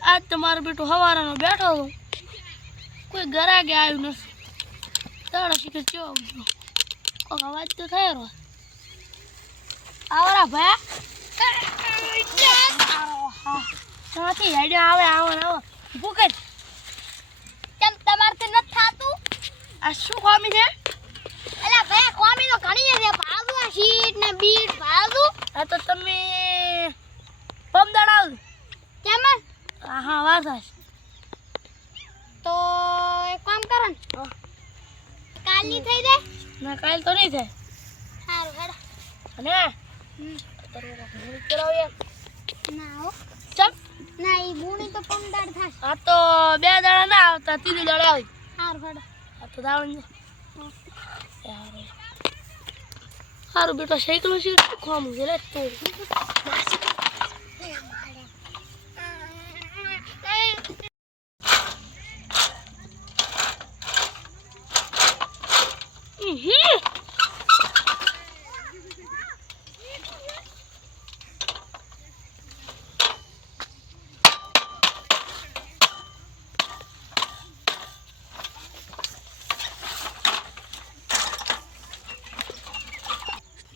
આજ તમારો બેટો હવારાનો બેઠો હતો. કોઈ ગરાગે આવ્યું નથી. તારા શીખે ચો કોક અવાજ તો થયો રો આવરા ભયા ત્યાંથી હેડ્યો આવે આવે આવો. ભૂકે કેમ તમારથી નથી થાતું? આ શું ખામી છે? અલા ભાઈ કોમી તો ઘણી છે ભાગુ આ શીટ ને બીટ ભાગુ આ તો તમે પમદાડ આવ કેમ હા હા વાસા છે તો એક કામ કરો ને હા. કાલની થઈ જાય? ના કાલ તો નહીં થાય. સારું હેડો અને આ? તો બે દાડા ના આવતા ત્રીજું દાડા આવી. આ તો દાવણ સારું. બેટા સાયકલ છે શું ખાવાનું તું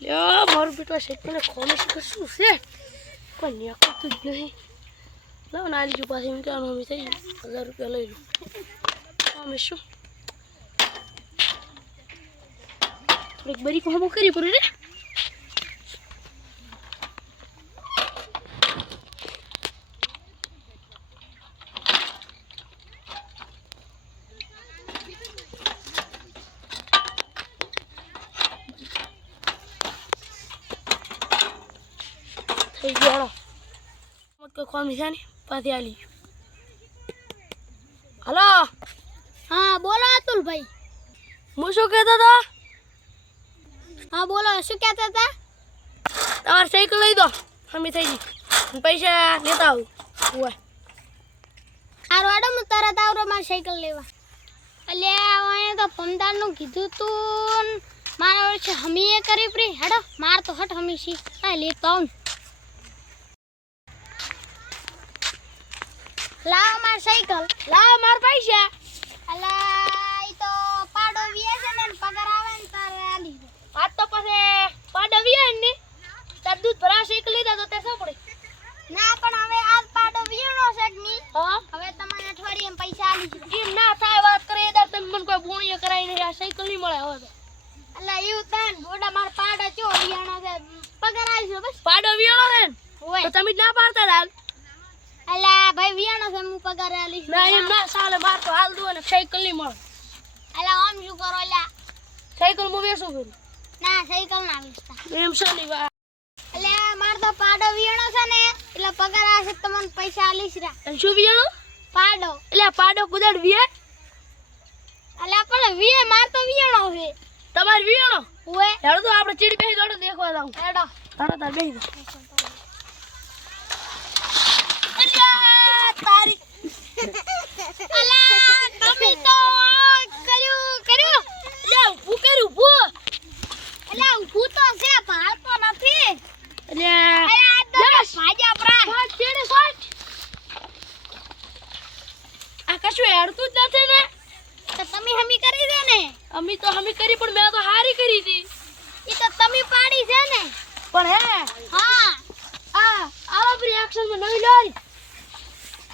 લ્યો મારું બેટો સાયકલ ખાવાનું છે કે શું છે? કોઈ નીકળતું જ નહીં. લાવ ના લીધું પાછી, એમ કહેવાનું અમે થઈ હજાર રૂપિયા લઈ લો અમે શું? થોડીક બરી કામો કરી પડે રે થઈ ગયો મત કે ખામી છે ને પાછી આલી હલો હા બોલો અતુલભાઈ હું શું કહેતો હતો હા બોલો શું કહેતા હતા તમારે સાયકલ લઈ દો અમે થઈ ગઈ પૈસા લેતા આવું હોય સારું હેડો હું તરત આવરો મારી સાયકલ લેવા અલ્યા વાણે તો પમદારનું કીધું તું મારા વર્ષે હમી એ કરી પ્રી હેડો માર તો હટ હમી સી લેતો આવું લાવ માર સાયકલ. લાવ માર પૈસા. અલા ઈ તો પાડો વીએ છે ને પગાર આવે ને તારે આલી દે. આજ તો પછી પાડવી ને. તાર દૂધ ભરા સાયકલ લીધા તો તે શું ના પણ હવે આજ પાડો વીણો છે કે હા? હવે તમારે અઠવાડિયે પૈસા આલી દે. એમ ના થાય વાત કરે તાર તમે મને કોઈ બોણીએ કરાવી નહીં આ સાયકલની મળે હવે અલા એવું થાય ને બોડા માર પાડો ચો વીણો છે. પગાર આલી દો બસ. પાડો વિયાણો છે ને? તો તમે જ ના પાડતા હાલ અલા ભાઈ વિયાણો છે હું પગાર આલી ના એમ ના સાલે માર તો હાલ દો ને સાયકલ નહીં મળે. અલા આમ શું કરો અલા? સાયકલમાં વેસું કરું ના સાયકલ ના વેચતા. એમ છે ની વા અલે માર તો પાડો વિયાણો છે ને એટલે પગાર આશે તમને પૈસા આલીશ રા. શું વિયાણો? પાડો. એટલે પાડો કુદડ વિયે અલા પણ વીએ માર તો વિયાણો છે. તમારે વિયાણો? ઓએ હેડો તો આપણે ચીડી બેહી દોડો દેખવા જાઉં. હેડો. હેડો તાર બેહી દો અલ્યા, તારી અલા તમે તો કર્યું કર્યું લે ઊભું કર્યું ઊભું અલા ઊભું તો છે ભાર તો નથી અલ્યા અલા આ તો બસ. ભાજા પ્રા સાઠ છે ને સાઠ આ કશું હેડતું જ નથી ને તો તમે હમી કરી દે ને. અમે તો અમે કરી પણ મેં તો હારી કરી હતી. એ તો તમે પાડી છે ને. પણ હે હા. આ આવા રિએક્શનમાં નવી લોરી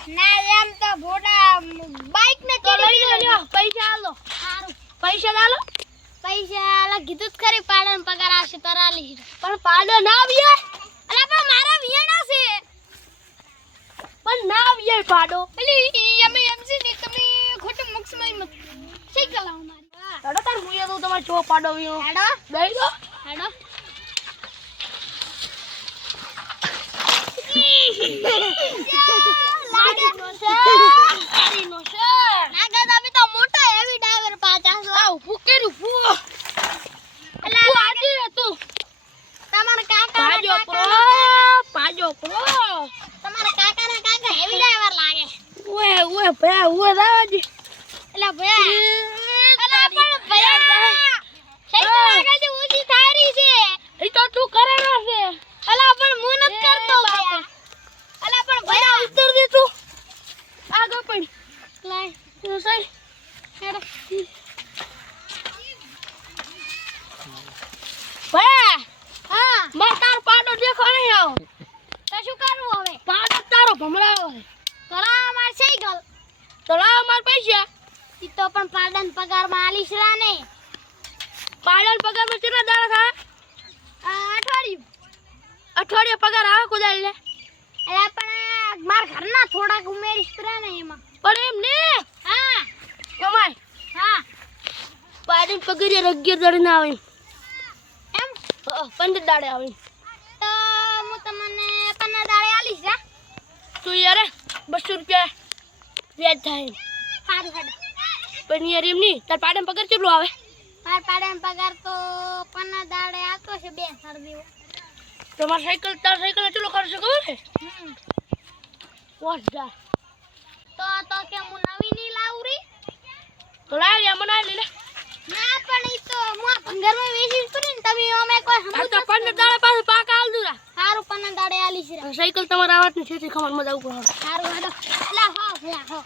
ના એમ તો ભોડા બાઈક ને તો લઈ ચડી લો લ્યો પૈસા આલો. સારું. પૈસા આલો. પૈસા અલા કીધું જ ખરી પાડે ને પગાર આવશે તો આલી પણ પાડો ના આવીએ. અલા પણ મારા વિયાણા છે. પણ ના આવીએ પાડો. અલી ઈ અમે એમ છે ને તમે ખોટું મક્ષમાં મત સાયકલ આવ મારી. હેડો તાર મુએ તો તમારે ચો પાડો વીણો હેડો. દઈ દો હેડો. લાગે છે છે લાગે છો. લાગે ભયા ઓએ દાવાજી અલા ભયા પણ ભયા આગળ જે ઊંચી થારી છે એ તો તું કરેલો છે પણ હું એ બાપા. ભયા અલા પણ ભયા ઉતર દે તું પડી લાય તો સાઈ હેડો ભાઈ હા માર તારો પાડો નહીં તો શું કરવું હવે? પાડ તારો ભમરાવો. તળાવ તોરા માર સહી ગલ. તળાવ લાવ માર પૈસા. ઈ તો પણ પાડન પગારમાં આલીશ રા ને. પાડન પગારમાં કેટલા દાડા થા અઠવાડિયું. અઠવાડિયે પગાર આવે કુદાલ લે. એટલે પણ માર ઘરના થોડાક ઉમેરીશ રા ને એમાં. પણ એમ ને? હા. કમાય હા. પાડન પગાર અગિયાર દાડે ના આવે એમ. પંદર દાડે આવે તું યાર બસો રૂપિયા વ્યાજ થાય. સારું સારું. પણ યાર એમ નહીં તાર પાડે પગાર કેટલો આવે? માર પાડે પગાર તો પના દાડે આવતો છે બે હજાર દિવસ તમાર સાયકલ તાર સાયકલ કેટલો ખર્ચો ખબર છે? હમ. જા. તો તો કે હું નવી ની લાવું રી? તો લાવ મને લે લે. ના પણ ઈ તો હું ભંગારમાં પડી ને તમે અમે કોઈ આ તો સમજો પંદર દાડે પાસે પાકા આલ દુરા સારું પન્ના દાડે આલીશ રા તમારા આવાતની છેતી ખમણ મજા ઉપર સારું હેડો લા હો હો.